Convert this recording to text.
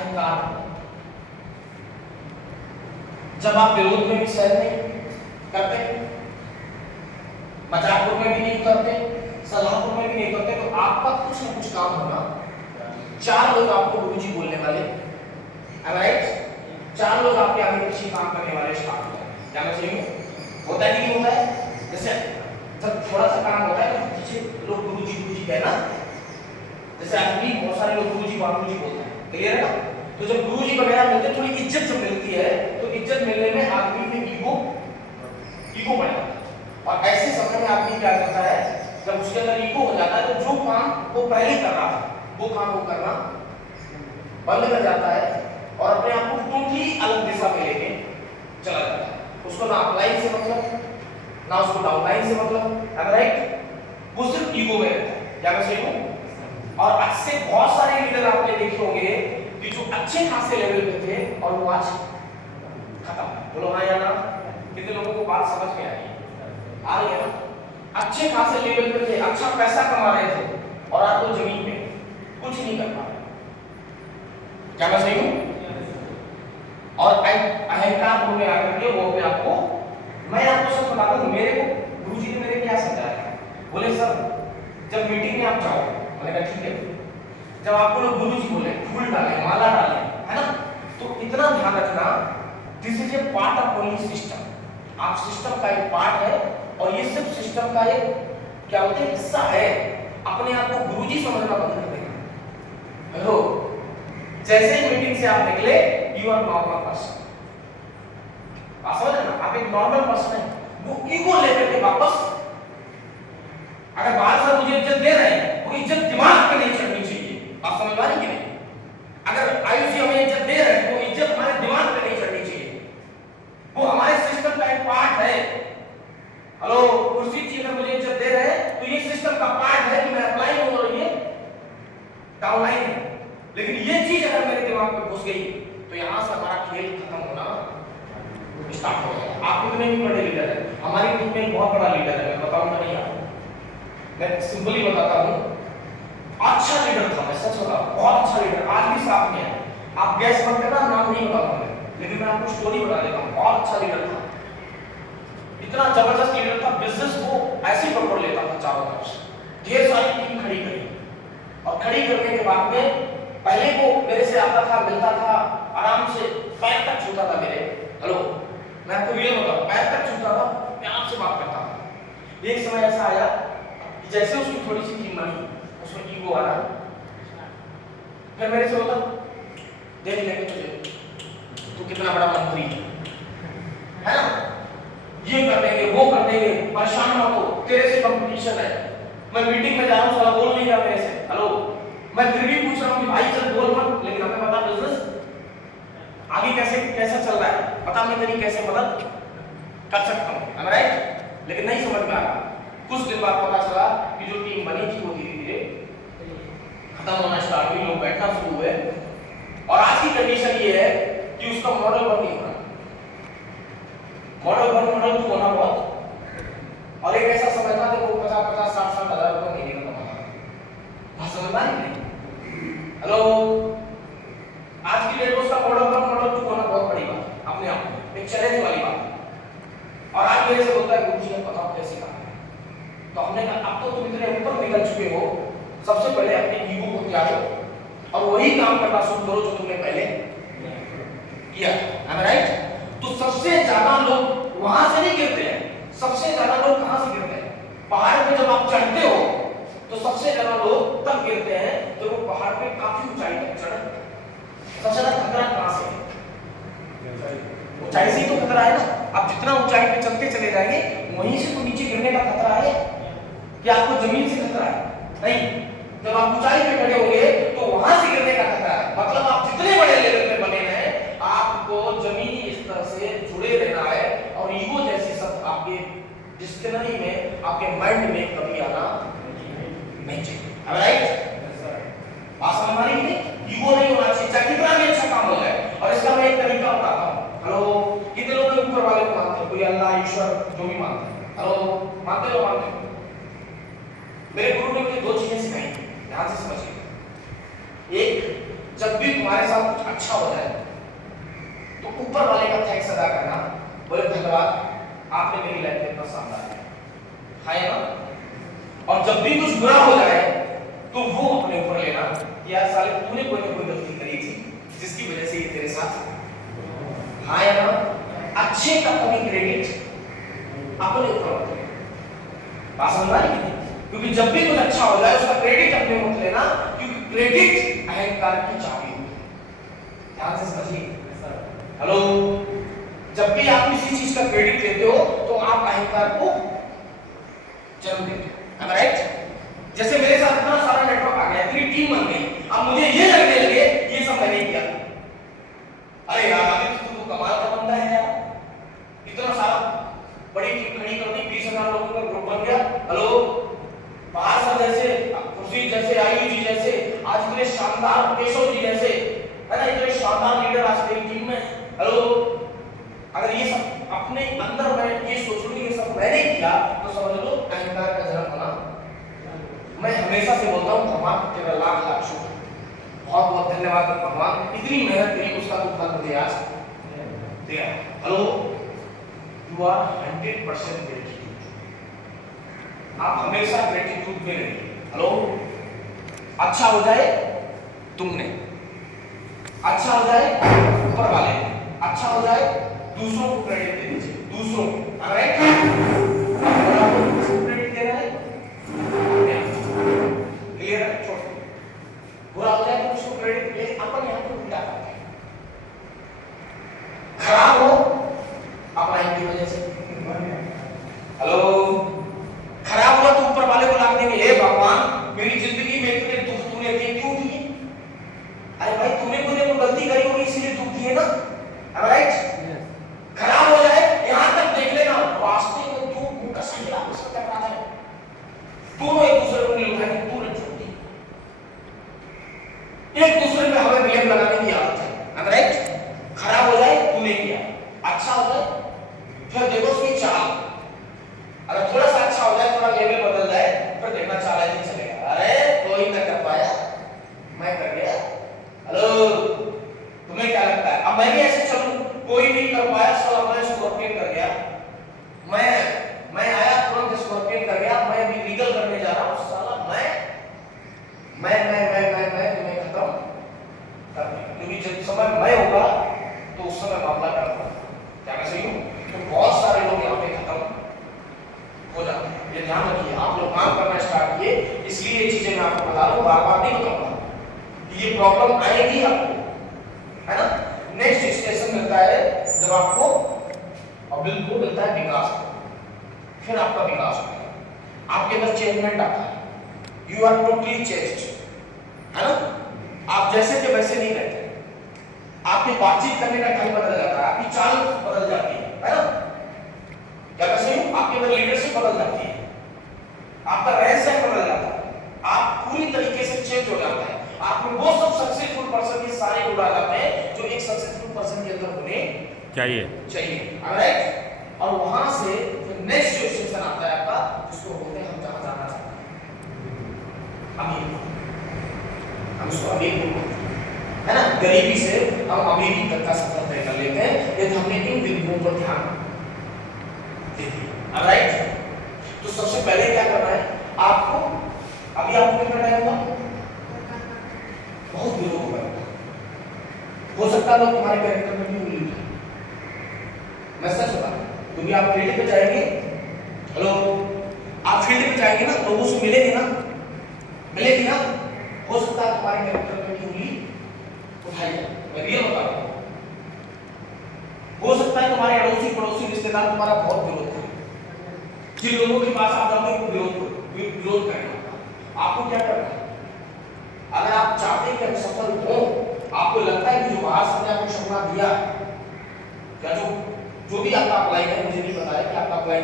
अहंकार। जब आप विरोध में भी सहन नहीं करते, मजाक में भी नहीं करते, सलाह में भी नहीं करते, तो आपका कुछ ना कुछ काम होगा। 4 लोग आपको गुरुजी बोलने वाले, राइट? 4 लोग आपके आगे पीछे काम करने वाले स्टार्ट हो जाए। क्या मैं सही हूँ? होता है कि नहीं होता है? जैसे जब थोड़ा सा काम होता है तो पीछे लोग गुरुजी कहना, जैसे आदमी बहुत सारे लोग गुरुजी बाबूजी बोलते हैं, क्लियर है ना? तो जब गुरुजी वगैरह मिलते हैं, थोड़ी इज्जत जब मिलती है, तो इज्जत मिलने में आदमी में ईगो बढ़ता है। और ऐसे समय में आदमी क्या करता है, जब उसके अंदर ईगो हो जाता है, तो जो काम वो पहले कर रहा था वो काम वो करना बंद कर जाता है और अपने आप को टोटली अलग दिशा में लेके चला जाता है। उसको ना अपलाइन से मतलब, ना उसको डाउनलाइन से मतलब, राइट? वो सिर्फ ईगो में रहता है। क्या मैं सही हूँ? और आज से बहुत सारे लीडर आपने देखे होंगे कि जो अच्छे खासे लेवल पे थे और वो आज खत्म। बोलो हाँ या ना? कितने लोगों को बात समझ में आ रही है ना? अच्छे खासे लेवल पे थे, अच्छा पैसा कमा रहे थे और आज वो जमीन पे कुछ नहीं कर पा रहे। क्या मैं सही हूँ? और अहंकार में आकर के वो अपने आपको, मैं आपको सब बताता हूँ, मेरे को गुरुजी ने मेरे क्या समझाया, बोले सर जब मीटिंग में आप जाओ, मैंने कहा ठीक है, जब आपको लोग गुरुजी बोले फूल डाले, माला डाले, है ना, तो इतना ध्यान रखना, this is a part of only system. आप सिस्टम का एक पार्ट है और ये सिर्फ सिस्टम का एक क्या होता है हिस्सा है। अपने आप को गुरुजी समझना बंद कर देना। हेलो, जैसे ही मीटिंग से आप निकले, यू आर नॉर्मल पर्सन। आप समझ रहे ना? आप एक नॉर्मल पर्सन है। वो ईगो लेकर के वापस, अगर बाहर से मुझे इज्जत दे रहे हैं, वो इज्जत दिमाग पे नहीं चढ़नी चाहिए। आप समझ पा रही हैं? अगर आयुषी हमें इज्जत दे रहे हैं, वो इज्जत हमारे दिमाग पे नहीं चढ़नी चाहिए। वो हमारे सिस्टम का एक पार्ट है। हेलो, कुर्सी जी अगर मुझे इज्जत दे रहे हैं, तो ये सिस्टम का पार्ट है कि मैं अप्लाई हूं और ये डाउनलाइन है। लेकिन ये चीज अगर मेरे दिमाग में घुस गई, तो यहां से हमारा खेल खत्म होना स्टार्ट हो गया। आप कितने भी बड़े लीडर हैं, हमारी टीम में बहुत बड़ा लीडर है, मैं बताऊंगा नहीं आपको, मैं सिंपली बताता हूं। अच्छा लीडर था, मैं सच बता, बहुत अच्छा लीडर, आज भी साथ में है। आप गैस मत करना, नाम नहीं बताऊंगा मैं, लेकिन मैं आपको स्टोरी बता देता हूं। बहुत अच्छा लीडर था, इतना जबरदस्त लीडर था, बिजनेस को ऐसे पकड़ लेता था चारों तरफ से। ढेर सारी टीम खड़ी करी और खड़ी करने के बाद में पहले वो मेरे से आता था, मिलता था, आराम से पैर तक छूता था मेरे। हेलो, मैं आपको रियल बताऊं, पैर तक छूता था, प्यार से बात करता था। एक समय ऐसा आया कि जैसे उसकी थोड़ी सी टीम बनी, उसमें ईगो आ रहा, फिर मेरे से बोला देख लेंगे तुझे, तू कितना बड़ा मंत्री है ना, ये कर देंगे, वो कर देंगे, परेशान मत हो, तेरे से कंपटीशन है। मैं मीटिंग में जा रहा हूँ, साला बोल नहीं रहा मेरे से। हेलो, मैं फिर भी पूछ रहा हूँ कि भाई चल बोल मत, लेकिन हमें पता बिजनेस आगे कैसा चल रहा है, पता मैं तेरी कैसे मदद कर सकता हूँ, है राइट? लेकिन नहीं समझ में आ रहा। कुछ दिन बाद पता चला कि जो टीम बनी थी वो धीरे धीरे खत्म होना स्टार्ट हुई, लोग बैठना शुरू हुए और आज की कंडीशन ये है कि उसका मॉडल बन नहीं हो रहा। मॉडल तो होना बहुत, और एक ऐसा समय था कि वो 50-50, 60-60 हजार रुपये महीने का कमाता था। समझ नहीं? हेलो, आज की डेट में उसका मॉडल टू होना बहुत बड़ी बात है, अपने आप में एक चैलेंज वाली बात है। और आज मेरे से बोलता है गुरुजी ने बताओ कैसे काम है। तो हमने कहा अब तो तुम इतने ऊपर निकल चुके हो, सबसे पहले अपने ईगो को त्यागो और वही काम करना शुरू करो जो तुमने पहले किया, है राइट? तो सबसे ज्यादा लोग वहां से नहीं गिरते हैं, सबसे ज्यादा लोग कहां से गिरते हैं? पहाड़ पे जब आप चढ़ते हो तो सबसे ज्यादा लोग तब गिरते हैं जब वो पहाड़ पे काफी ऊंचाई तक चढ़े। सबसे ज्यादा खतरा कहां से है? ऊंचाई से ही तो खतरा है ना। आप जितना ऊंचाई पे चलते चले जाएंगे, वहीं से तो नीचे गिरने का खतरा है कि आपको जमीन से खतरा है? नहीं, जब आप ऊंचाई पे खड़े होंगे तो वहां से गिरने का खतरा है। मतलब आप जितने बड़े लेवल पे बने हैं, आपको जमीनी स्तर से जुड़े रहना है और ईगो जैसी सब आपके डिक्शनरी में, आपके माइंड में कभी आना नहीं चाहिए, राइट? बात समझ में आ रही है? ईगो नहीं होना चाहिए, चाहे कितना भी अच्छा काम हो जाए। और इसका मैं एक तरीका बताता हूं। हेलो, कितने लोग ऊपर वाले को मानते हैं? कोई अल्लाह, ईश्वर, जो भी मानते हैं। हेलो, मानते हो? मानते हो? मेरे गुरु ने मुझे 2 चीजें सिखाई, ध्यान से समझिए। एक, जब भी तुम्हारे साथ कुछ अच्छा हो जाए तो ऊपर वाले का थैंक्स अदा करना, बोले धन्यवाद आपने मेरी लाइफ में इतना शानदार किया है ना। और जब भी कुछ बुरा हो जाए तो वो अपने ऊपर लेना, यार साले तूने कोई ना कोई गलती करी थी जिसकी वजह से ये तेरे साथ हाँ या ना। अच्छे का कभी क्रेडिट अपने ऊपर बात समझ आ रही है? क्योंकि जब भी कुछ अच्छा हो जाए उसका क्रेडिट अपने मत लेना, क्योंकि क्रेडिट अहंकार की चाबी होती है। ध्यान से समझिए। हेलो, जब भी आप किसी चीज का क्रेडिट लेते हो तो आप अहंकार को जन्म देते हो। राइट? जैसे मेरे साथ इतना सारा नेटवर्क आ गया, पूरी टीम बन गई, अब मुझे ये लगने लगे ये सब मैंने किया। अरे यार आदित्य तू तो कमाल का बंदा है यार, इतना सारा बड़ी टीम खड़ी कर दी, 20,000 लोगों का ग्रुप बन गया। हेलो, बाहर से जैसे खुशी जैसे आयु जी जैसे आज इतने शानदार केशव जी जैसे है ना, इतने शानदार लीडर आज मेरी टीम में। हेलो, अगर ये सब अपने अंदर मैं ये सोच लूं ये सब मैंने किया तो समझ लो अहंकार का जन्म होना। मैं हमेशा से बोलता हूँ भगवान तेरा लाख लाख शुक्र, बहुत बहुत धन्यवाद भगवान, इतनी मेहनत करी उसका तू फल मुझे आज दिया। हेलो, यू आर 100% ग्रेटिट्यूड, आप हमेशा ग्रेटिट्यूड में रहिए। हेलो, अच्छा हो जाए तुमने, अच्छा हो जाए ऊपर वाले, अच्छा हो जाए दूसरों को क्रेडिट दे दीजिए, दूसरों को। राइट? आपको किसको क्रेडिट देना है? क्लियर है? छोड़, बुरा हो जाए तो उसको क्रेडिट दे, अपन यहां पे उल्टा करते हैं। खराब हो अपना इनकी वजह से। हेलो, खराब हुआ तो ऊपर वाले को लाभ देंगे, हे भगवान मेरी जिंदगी में इतने दुख तूने क्यों दिए? अरे भाई तूने कोई ना कोई गलती करी होगी इसीलिए दुख दिए ना। राइट? खराब हो जाए यहां तक देख लेना, रास्ते में तू उनका सही रास्ता कर रहा है, दोनों एक दूसरे को मिल उठाएंगे, तूने छोड़ दी। एक दूसरे पे हमें ब्लेम लगाने की आदत है। राइट? खराब हो जाए तूने किया, अच्छा हो जाए फिर देखो उसकी चाल, अगर थोड़ा सा अच्छा हो जाए, थोड़ा लेवल बदल जाए, फिर देखना चाल ऐसे चलेगा। अरे कोई ना कर पाया, मैं कर गया। हेलो, तुम्हें क्या लगता है अब मैं भी ऐसे चलूं? कोई नहीं कर पाया, साला मैं स्कॉर्पियन कर गया, मैं आया तुरंत स्कॉर्पियन कर गया, मैं अभी लीगल करने जा रहा हूं, साला मैं तुम्हें खत्म कर दूंगा। क्योंकि जब समय मैं होगा तो उस समय मामला करूंगा। क्या मैं सही हूं? तो बहुत सारे लोग यहाँ पे खत्म हो जाते हैं, ये ध्यान रखिए। आप लोग काम करना स्टार्ट किए, इसलिए ये चीजें मैं आपको बता रहा हूं, बार बार नहीं बताऊंगा, ये प्रॉब्लम आएगी आपको, है ना। नेक्स्ट स्टेशन मिलता है जब आपको, और बिल्कुल मिलता है विकास, फिर आपका विकास होता है, आपके अंदर चेंजमेंट आता है, यू आर टोटली चेंज्ड, है ना। आप जैसे थे वैसे नहीं रहते, आपकी बातचीत करने का ढंग बदल जाता है, आपकी चाल बदल जाती है ना। क्या मैं सही हूं? आपके अंदर लीडरशिप बदल जाती है, आपका रहस्य बदल जाता है, आप पूरी तरीके से चेंज हो जाता है, आप में वो सब सक्सेसफुल पर्सन के सारे गुण आ जाते हैं जो एक सक्सेसफुल पर्सन के अंदर होने चाहिए। राइट? और वहां से फिर नेक्स्ट जो सेक्शन आता है आपका, जिसको बोलते हैं हम जहां जाना चाहते हैं अमीर, हम उसको अमीर बोलते हैं, है ना। गरीबी से हम अमीरी तक का सफर तय कर लेते हैं यदि हमने इन बिंदुओं पर ध्यान दे दिया। राइट? तो सबसे पहले क्या करना है आपको, अभी आपको कितना टाइम हुआ? बहुत विरोध हुआ, हो सकता है लोग तुम्हारे कैरेक्टर में भी उंगली उठाएं, मैं सच बता रहा हूं, क्योंकि आप फील्ड पे जाएंगे। हेलो, आप फील्ड पे जाएंगे ना, लोगों से मिलेंगे ना, हो सकता है तुम्हारे कैरेक्टर में भी उंगली उठाई जाए, मैं रियल बता रहा हूं। हो सकता है तुम्हारे अड़ोसी पड़ोसी रिश्तेदार तुम्हारा बहुत विरोध करें, जिन लोगों के पास आप जाओगे वो विरोध करेंगे। आपको क्या करना है? अगर आप चाहते हैं कि हम सफल हो, आपको लगता है कि जो बाहर से आपको सपना दिया, या जो भी आपका अप्लाई है, मुझे नहीं पता है कि आपका अप्लाई